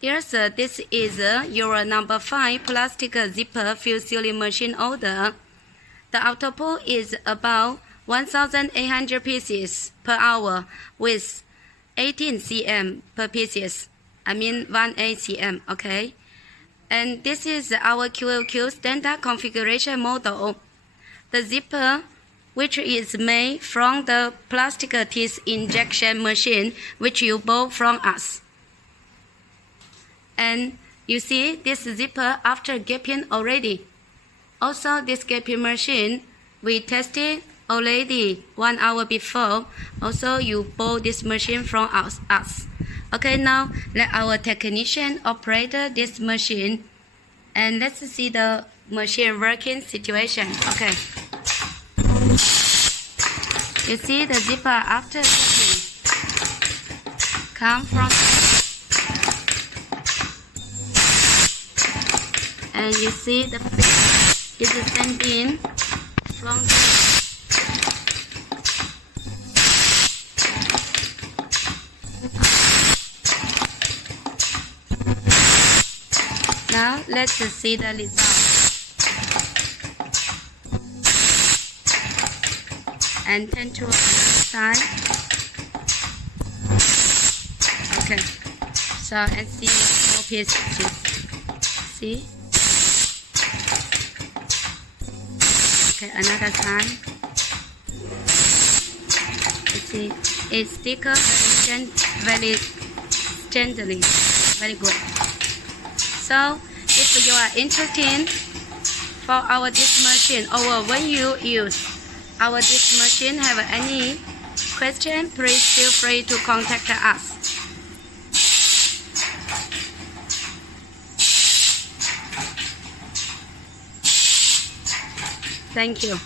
Dear sir, this is your number 5 plastic zipper fill sealing machine order. The output is about 1,800 pieces per hour with 18 cm per pieces. I mean 18 cm, okay? And this is our QLQ standard configuration model. The zipper, which is made from the plastic teeth injection machine, which you bought from us. And you see this zipper after gapping already. Also, this gapping machine, we tested already 1 hour before. Also, you bought this machine from us. Okay, now let our technician operate this machine. And let's see the machine working situation. Okay. You see the zipper after gapping come from, and you see the fish is sending from the now let's see the result. And turn to the other side. Okay. So and see more pieces. See? Okay, another side. You see, it sticks very gently, very good. So, if you are interested for our dish machine or when you use our dish machine, have any question, please feel free to contact us. Thank you.